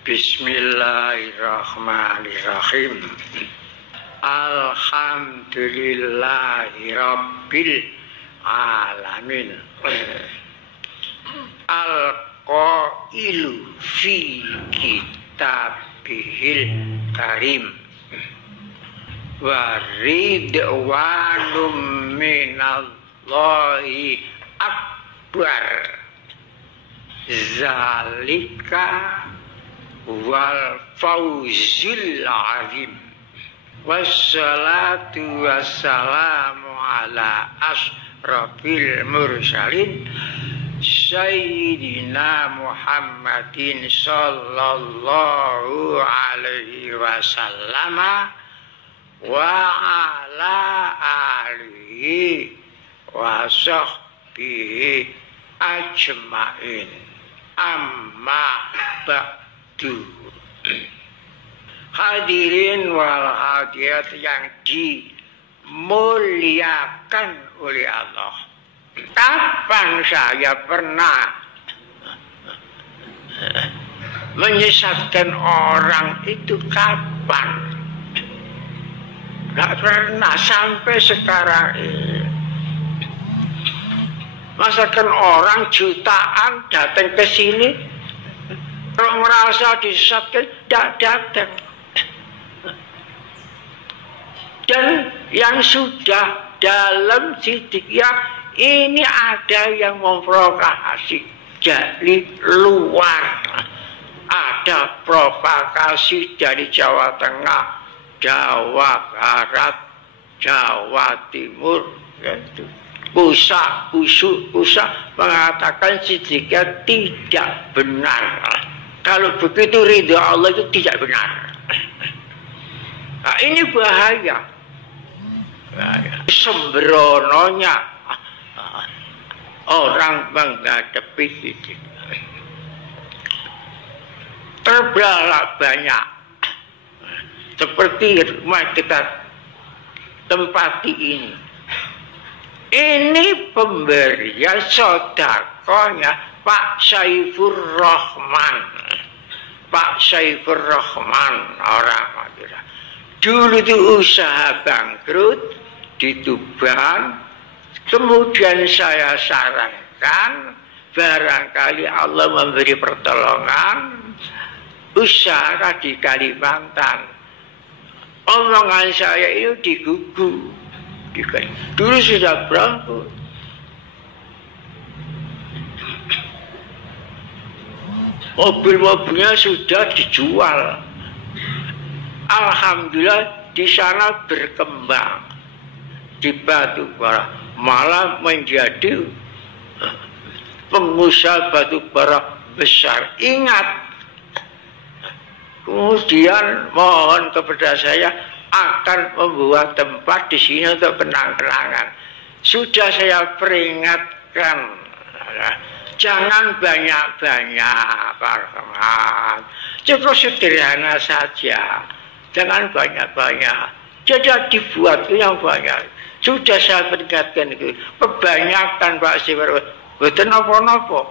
Bismillahirrahmanirrahim. Alhamdulillahi rabbil alamin. Al-qailu fi kitabihil karim. Wa ridwanum minallahi akbar. Zalika wal fawzul azim. Wassalatu wassalamu ala asrafil mursalin Sayyidina Muhammadin sallallahu alaihi wasallam wa ala alihi wa sahbihi ajmain. Amma ba'du. Hadirin wal hadirat yang dimuliakan oleh Allah. Kapan saya pernah menyesatkan orang itu? Kapan? Gak pernah sampai sekarang ini. Masakan orang jutaan datang ke sini, kalau merasa disesatkan, tidak datang. Dan yang sudah dalam sidik ya, ini ada yang memprovokasi dari luar. Ada provokasi dari Jawa Tengah, Jawa Barat, Jawa Timur, gitu. Pusat mengatakan sidiknya tidak benar. Kalau begitu ridha Allah itu tidak benar. Nah, ini bahaya. Sembrononya orang menghadapi sidik. Terbelalak banyak. Seperti rumah kita tempati ini. Ini pemberian sodakohnya Pak Saifur Rahman. Pak Saifur Rahman orang Madura. Dulu itu usaha bangkrut di Tuban. Kemudian saya sarankan barangkali Allah memberi pertolongan usaha di Kalimantan. Omongan saya itu digugu. Dulu sudah berangkut. Mobil-mobilnya sudah dijual. Alhamdulillah di sana berkembang. Di Batubara malah menjadi pengusaha batubara besar. Ingat, kemudian mohon kepada saya akan membuat tempat di sini untuk kenang-kenangan. Sudah saya peringatkan, jangan banyak-banyak, Pak Rahman. Cukup sederhana saja, jangan banyak-banyak. Jadi dibuat yang banyak. Sudah saya peringatkan itu. Kebanyakan Pak Sibar, betul apa-apa.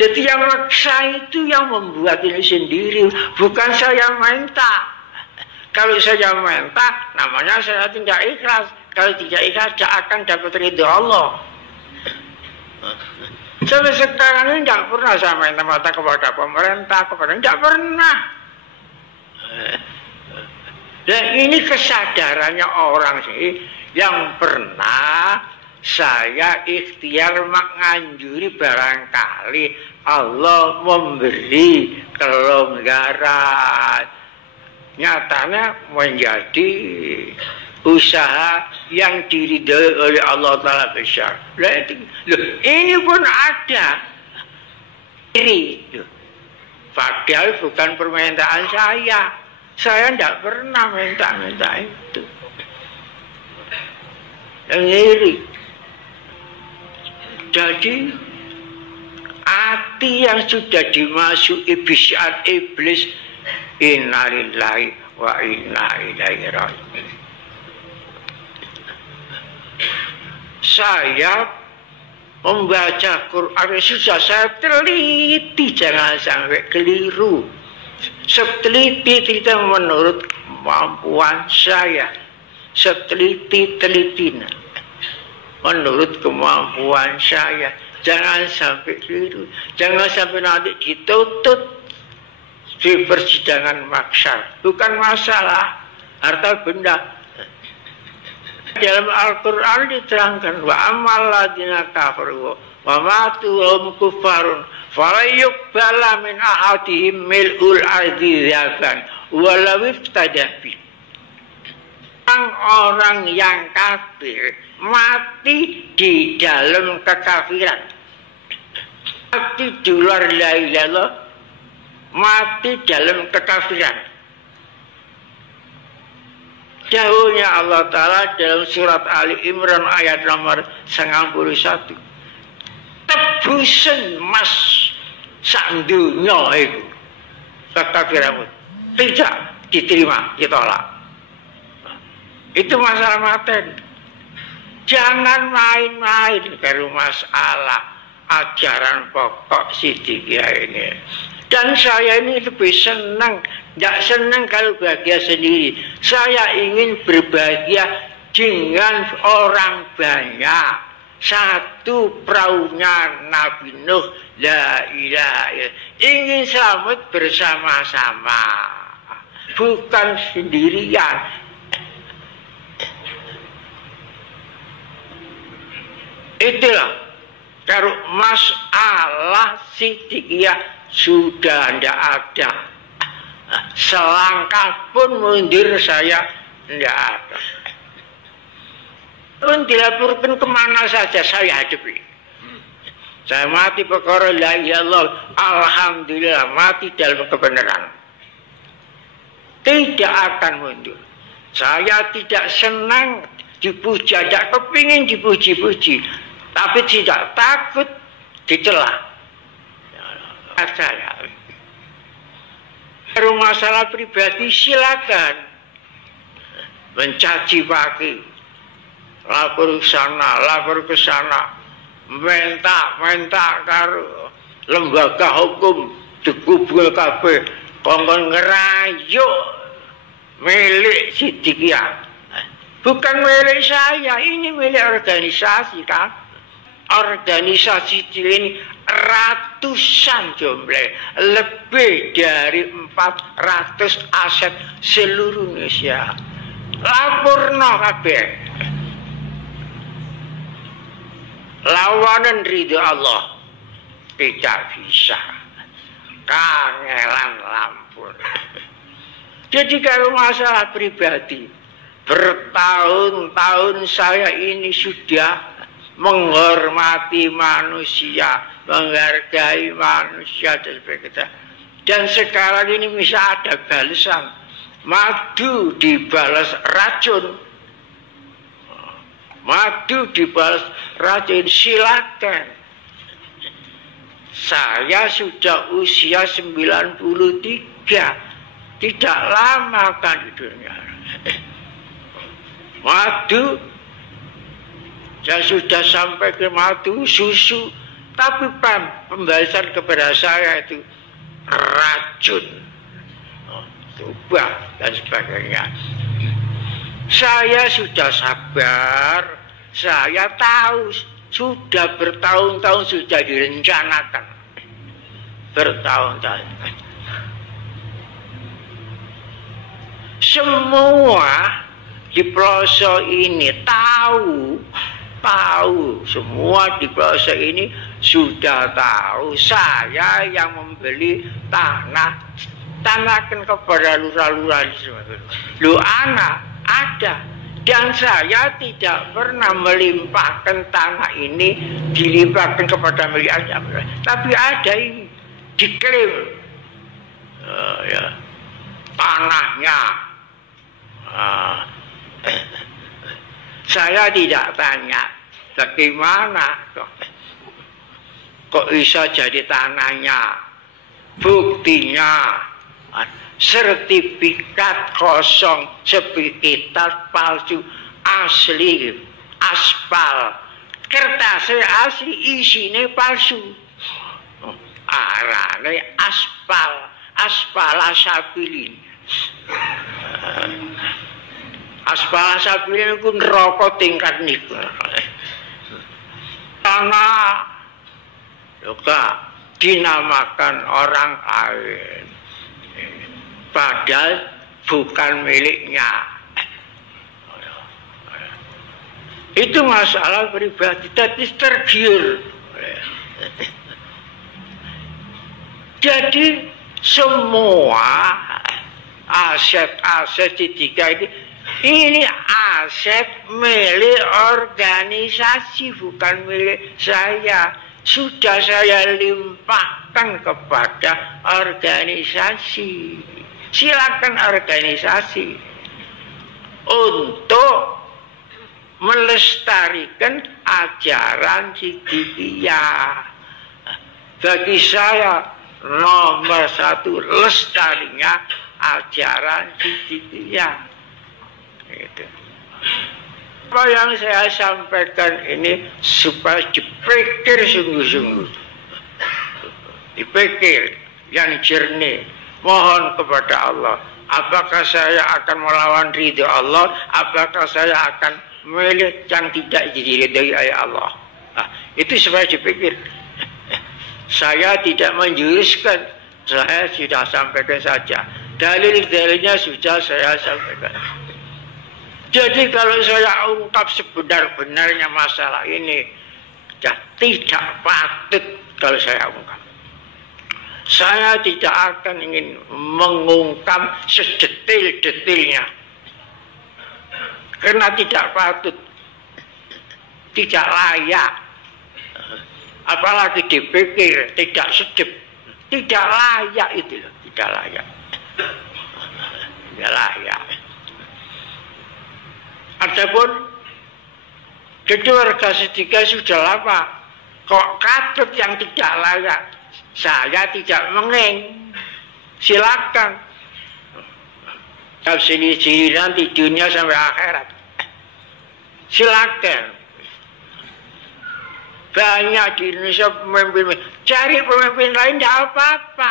Jadi yang maksa itu yang membuat ini sendiri, bukan saya minta. Kalau saya minta, namanya saya tidak ikhlas. Kalau tidak ikhlas, tidak akan dapat ridho Allah. Sampai sekarang ini tidak pernah saya minta kepada pemerintah, tidak pernah. Dan ini kesadarannya orang sih, yang pernah saya ikhtiar menganjuri barangkali Allah memberi kelonggaran. Nyatanya menjadi usaha yang diridhoi oleh Allah Ta'ala besar. Ini pun ada. Padahal bukan permintaan saya. Saya tidak pernah minta-minta itu. Yang iri. Jadi hati yang sudah dimasuki bisikan iblis, innalillahi wa inna ilaihi raji'un. Saya membaca Quran susah, saya teliti jangan sampai keliru. Seteliti menurut kemampuan saya, seteliti-teliti menurut kemampuan saya, jangan sampai keliru, jangan sampai nanti dituntut di persidangan mahsyar. Bukan masalah harta benda. Dalam Al-Quran diterangkan wa amal ladina kafaru wa matu hum kufarun fala yuqbala min ahadihim mil'ul ardi dzaban walau iftada bi. Orang yang kafir mati di dalam kekafiran, mati di luar la ilaha illallah, mati dalam kekafiran. Dahulunya Allah Ta'ala dalam surat Ali Imran ayat nomor 91. Tebusan mas sak dunya itu kekafiranmu tidak diterima, ditolak. Itu masalah materi. Jangan main-main karo masalah ajaran pokok Siddiqiyah ini. Dan saya ini lebih senang, tidak senang kalau bahagia sendiri. Saya ingin berbahagia dengan orang banyak. Satu perahunya Nabi Nuh, la ilaha illallah. Ingin selamat bersama-sama, bukan sendirian. Itulah kalau masalah Siddiqiyah sudah tidak ada. Selangkah pun mundur saya tidak ada. Pun dilaporkan kemana saja saya hadapi. Saya mati perkara la ilaha illallah, alhamdulillah mati dalam kebenaran. Tidak akan mundur. Saya tidak senang dipuji, tidak kepingin dipuji-puji, tapi tidak takut dicela. Saya baru masalah pribadi silakan mencaci maki, lapor sana, lapor ke sana, minta karo lembaga hukum dikubul kabeh kongkon ngerayu milik Siddiqiyah. Bukan milik saya, ini milik organisasi kan. Organisasi ini ratusan jumlah, lebih dari 400 aset seluruh Indonesia. Laporno kabeh. Lawanan ridho Allah tidak bisa. Kangelan lampun. Jadi kalau masalah pribadi, bertahun-tahun saya ini sudah menghormati manusia, menghargai manusia dan sebagainya. Dan sekarang ini bisa ada balasan. Madu dibalas racun. Madu dibalas racun, silakan. Saya sudah usia 93. Tidak lama kan di dunia. Madu, saya sudah sampai ke madu, susu, tapi pembahasan kepada saya itu racun, tubah dan sebagainya. Saya sudah sabar, saya tahu sudah bertahun-tahun sudah direncanakan, bertahun-tahun. Semua di pelosok ini tahu, semua di pelosok ini sudah tahu saya yang membeli tanah kan kepada lurah-lurah di semua. Lu anak ada, dan saya tidak pernah melimpahkan tanah ini dilimpahkan kepada milik anda, tapi ada ini diklaim ya, tanahnya. Saya tidak tanya bagaimana kok bisa jadi tanahnya, buktinya sertifikat kosong, sertifikat palsu, asli aspal, kertasnya asli, isinya palsu. Arane aspala sabilin. Aspala sabilin itu neraka tingkat niku. Karena juga dinamakan orang lain, padahal bukan miliknya. Itu masalah pribadi, tapi tergiur. Jadi semua aset-aset tiga ini aset milik organisasi, bukan milik saya. Sudah saya limpahkan kepada organisasi. Silakan organisasi untuk melestarikan ajaran Siddiqiyah. Bagi saya nomor satu lestarinya ajaran Siddiqiyah. Gitu. Apa yang saya sampaikan ini supaya dipikir sungguh-sungguh, dipikir yang jernih. Mohon kepada Allah, apakah saya akan melawan ridho Allah, apakah saya akan memilih yang tidak diridhai oleh Allah. Nah, itu supaya dipikir. Saya tidak menjuruskan, saya sudah sampaikan saja. Dalil-dalilnya sudah saya sampaikan. Jadi kalau saya ungkap sebenar-benarnya masalah ini, tidak patut kalau saya ungkap. Saya tidak akan ingin mengungkap sedetil-detilnya. Karena tidak patut, tidak layak. Apalagi dipikir, tidak sedep. Tidak layak itu loh, tidak layak. Tidak layak. Adapun keluarga Siddiqiyah sudah lama, kok katut yang tidak layak. Saya tidak menging. Silakan. Tafsir nanti dunia sampai akhirat. Silakan. Banyak di Indonesia pemimpin. Cari pemimpin lain tidak apa-apa.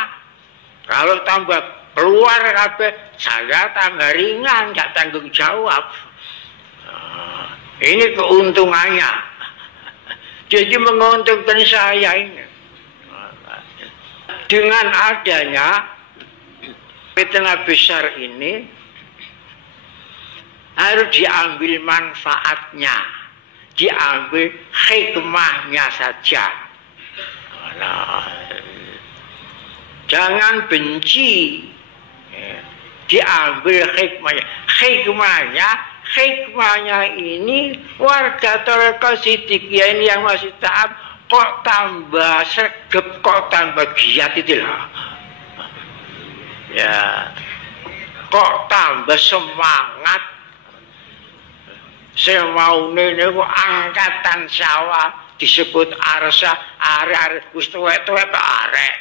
Kalau tambah keluar kabeh, saya tambah ringan, tidak tanggung jawab. Ini keuntungannya. Jadi menguntungkan saya ini. Dengan adanya fitnah besar ini harus diambil manfaatnya, diambil hikmahnya saja. Nah, jangan benci, diambil hikmahnya. Hikmahnya ini warga Thariqah Siddiqiyah ini yang masih taat kok tambah sergap, kok tambah giat itu loh. Ya, kok tambah semangat. Semaune niku angkatan sawah disebut arsa, arek wis tuwek-tuwek kok arek.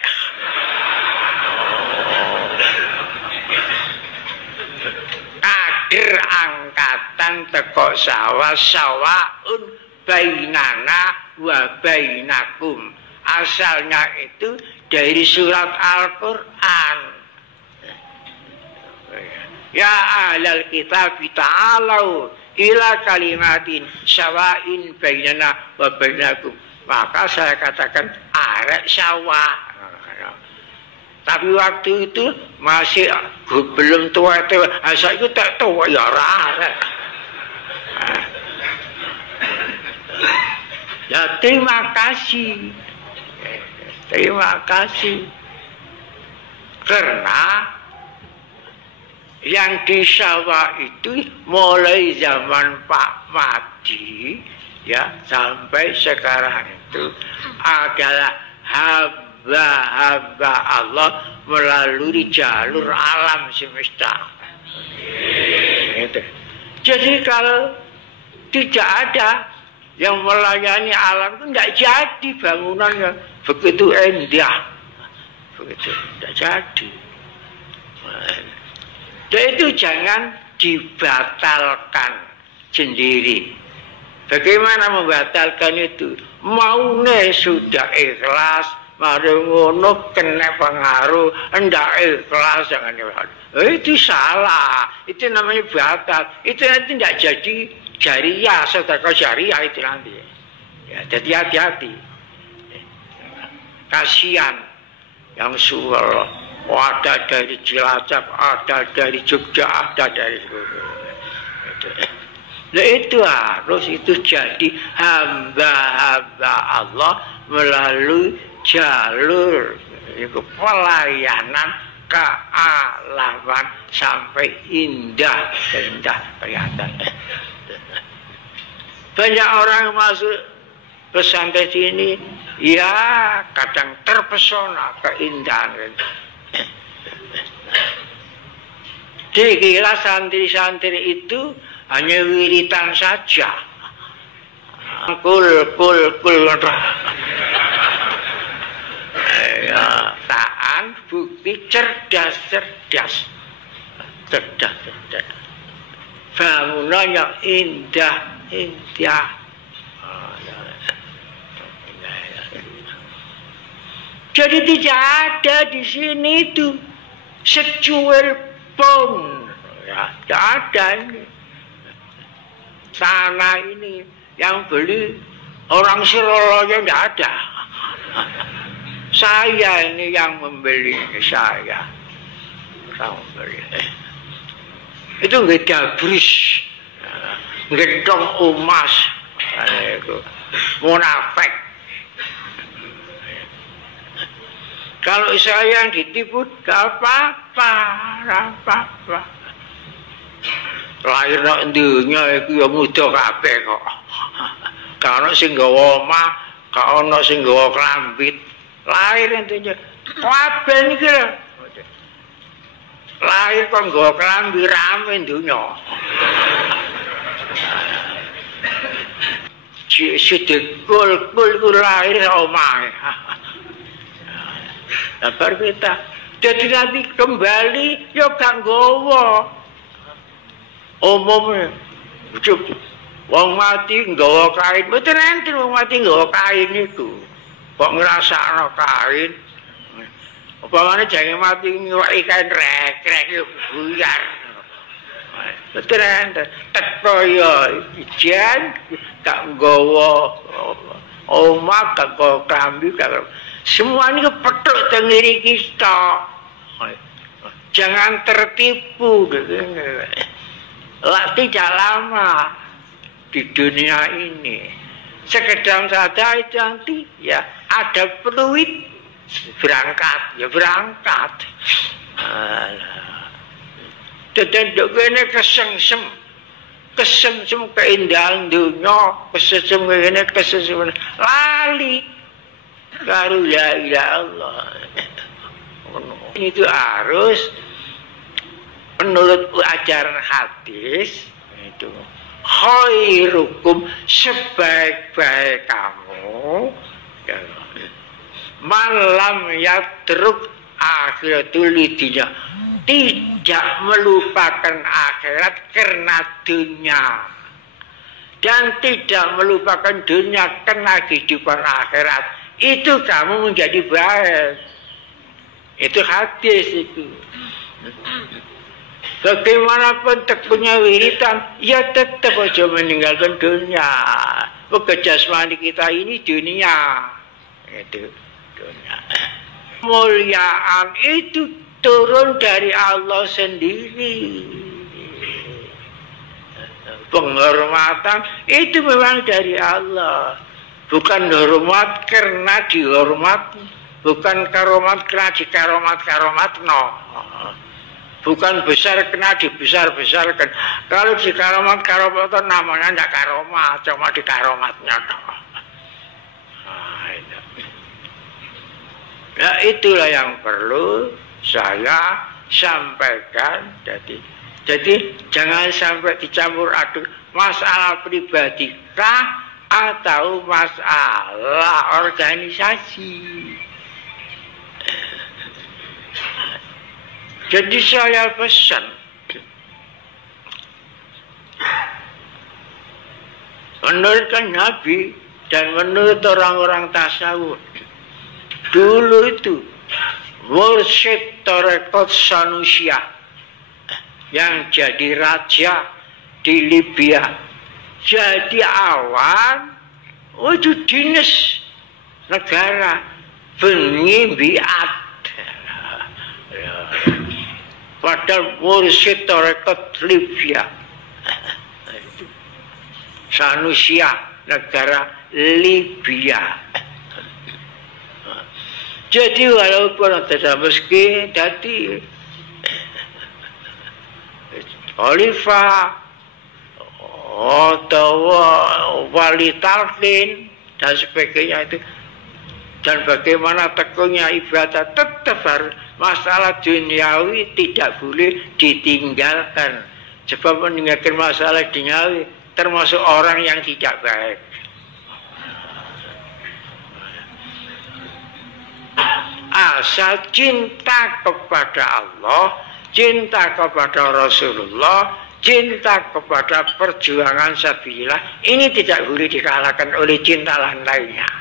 Kader angkatan teko sawah, sawaun bainana wa bainakum. Asalnya itu dari surat Al-Quran. Ya ahlal kitab ta'alau ila kalimatin sawain bainana wa bainakum. Maka saya katakan arek sawah. Tapi waktu itu masih belum tua-tua. Saya itu tak tua ya arek. Ya terima kasih. Terima kasih. Karena yang di sawah itu mulai zaman Pak Madi ya sampai sekarang itu adalah hamba-hamba Allah melalui jalur alam semesta. Jadi kalau tidak ada yang melayani alam itu tidak jadi bangunannya begitu indah, begitu tidak jadi. Dan itu jangan dibatalkan sendiri. Bagaimana membatalkan itu? Maune sudah ikhlas, mari ngono kena pengaruh, hendak ikhlas jangan ikhlas. Itu salah, itu namanya batal. Itu nanti tidak jadi jariah, sedekah jariah itu nanti. Ya, jadi hati-hati. Kasihan yang suara, ada dari Cilacap, ada dari Jogja, ada dari itu. Nah, itu harus itu jadi hamba-hamba Allah melalui jalur itu pelayanan kealaman sampai indah kelihatan. Banyak orang masuk pesantren sini ya kadang terpesona keindahan. Dikira santri-santri itu hanya wiritan saja. Kul. Ya, taan bukti cerdas. Bangunannya indah. Jadi tidak ada di sini itu secuil pun. Ya, tidak ada ini. Tanah ini yang beli orang Surabaya tidak ada. Saya ini yang membeli, saya yang membeli. Itu nggak dabris, gedong emas, itu munafik. Kalau saya yang ditipu, gak apa-apa. Lahir nak dunia itu ya mudah kabeh kok. Kalau sing gawa omah, kalau sing gawa klambit, lahir intinya kabeh niki lho. Lahir kok gawa klambi rame dunia. Sidekul lahir omahe. Lebar kita. Jadi nanti kembali ya gak nggawa. Umumnya wong mati nggawa kain, mboten enten wong mati nggawa kain itu. Kok ngrasakno kain. Upamane jange mati nyuwaki kain rek yo buyar. Mboten enten. Teko yo ijen gak nggawa omah gak nggawa klambi gak. Semua ini kepethuk teng ngriki kita. Jangan tertipu. Tidak lama di dunia ini. Sekedar saja itu nanti ya ada peluit berangkat, ya berangkat. Dan ini kesengsem keindahan dunia, kesengsem lali karo la ilaha Allah. Itu harus menurut ajaran hadis itu khairukum sebaik-baik kamu ya, malam yatruk akhiratul lidinya tidak melupakan akhirat karena dunia dan tidak melupakan dunia karena kehidupan akhirat itu kamu menjadi baik. Itu hadis itu. Bagaimanapun punya wiritan, ya tetap aja meninggalkan dunia. Jasmani kita ini dunia. Itu dunia. Muliaan itu turun dari Allah sendiri. Penghormatan itu memang dari Allah. Bukan hormat karena dihormat, bukan karomat karena dikaromat no. Bukan besar kena dibesar-besarkan. Kalau dikaromat itu namanya tidak karomat, cuma dikaromatnya. Nah, itulah yang perlu saya sampaikan. Jadi jangan sampai dicampur aduk masalah pribadikah atau masalah organisasi. Jadi saya pesan menurut kan Nabi dan menurut orang-orang tasawuf dulu itu mursyid tarekat Sanusia yang jadi raja di Libya jadi awan itu dinas negara bengi biat padahal mursyid tarekat Libya Sanusia negara Libya. Jadi walaupun tidak meski jadi khalifah atau wali talqin dan sebagainya itu, dan bagaimana teguhnya ibadah tetap harus masalah duniawi tidak boleh ditinggalkan, sebab meninggalkan masalah duniawi termasuk orang yang tidak baik. Asal cinta kepada Allah, cinta kepada Rasulullah, cinta kepada perjuangan sabilillah, ini tidak boleh dikalahkan oleh cinta lainnya.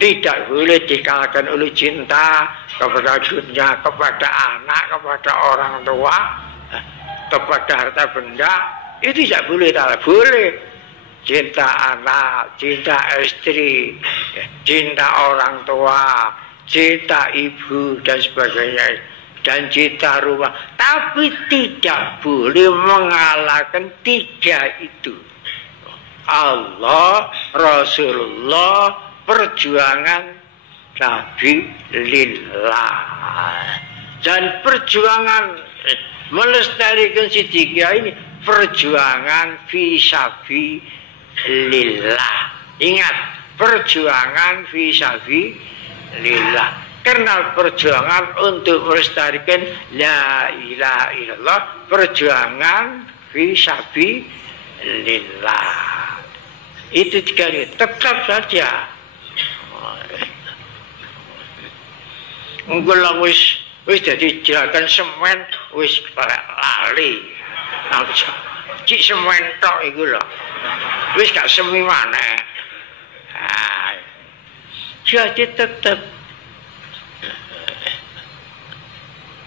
Tidak boleh dikalahkan oleh cinta kepada dunia, kepada anak, kepada orang tua, kepada harta benda. Itu tidak boleh, tak boleh. Cinta anak, cinta istri, cinta orang tua, cinta ibu dan sebagainya, dan cinta rumah. Tapi tidak boleh mengalahkan tiga itu: Allah, Rasulullah, perjuangan sabilillah. Dan perjuangan melestarikan tiga ini perjuangan fisabilillah. Ingat, perjuangan fisabilillah. Karena perjuangan untuk melestarikan la ilaha illallah, perjuangan fisabilillah. Itu tiga ini tetap saja. Enggak lah wis jadi jelakan semen wis lali. Cik semen tok iku lho. Wis gak semi maneh. Jadi tetap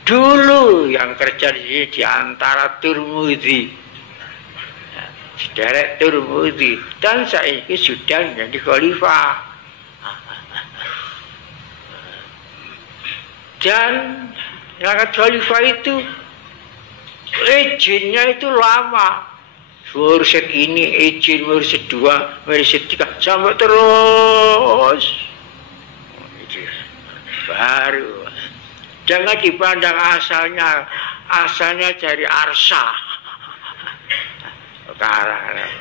dulu yang kerja di antara Turmudi, sederek Turmudi, dan saiki sudah menjadi khalifah. Dan ngangkat khalifah itu izinnya itu lama. Mursyid ini izin, mursyid 2, mursyid 3, sampai terus. Baru. Jangan dipandang asalnya dari arsa. Sekarang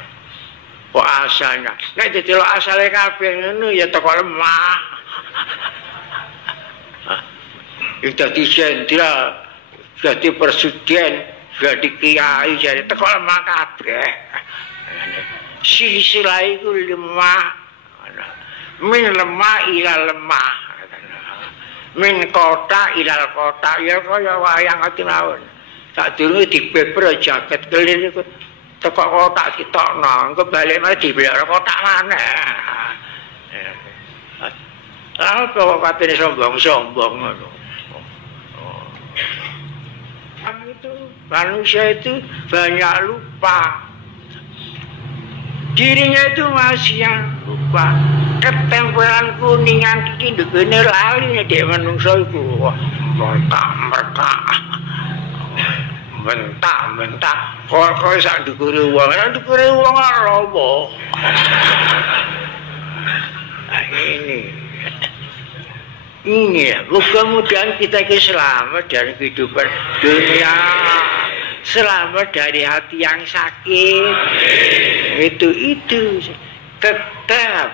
kok asalnya. Nek didelok asale kabeh ngono ya teko lemah. Dadi jenderal, jadi presiden, jadi kiai, jadi teko lemah kabeh. Silsilah iku lemah. Min lemah ila lemah. Min kota ilal kota, ya kaya wayang ati mawon. Sadurunge dibeber jaket kelir iku teko kotak ditokno, engko balik meneh dibelok kotak maneh. Apa kok katene sombong-sombong ngono. Itu manusia itu banyak lupa. Dirinya itu masih yang lupa. Ketempelan kuningan iki ndekene lali nek manungsa iku. Wah, mentak. Kok sak ndukure wong, ndukure wong apa? Nah, ini ya, mudah-mudahan kita selamat dari kehidupan dunia, selamat dari hati yang sakit. Itu tetap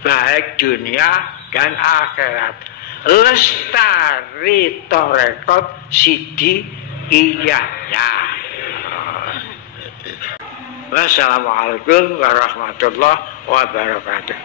baik dunia dan akhirat. Lestari tarekat Siddiqiyah. Wassalamualaikum warahmatullahi wabarakatuh.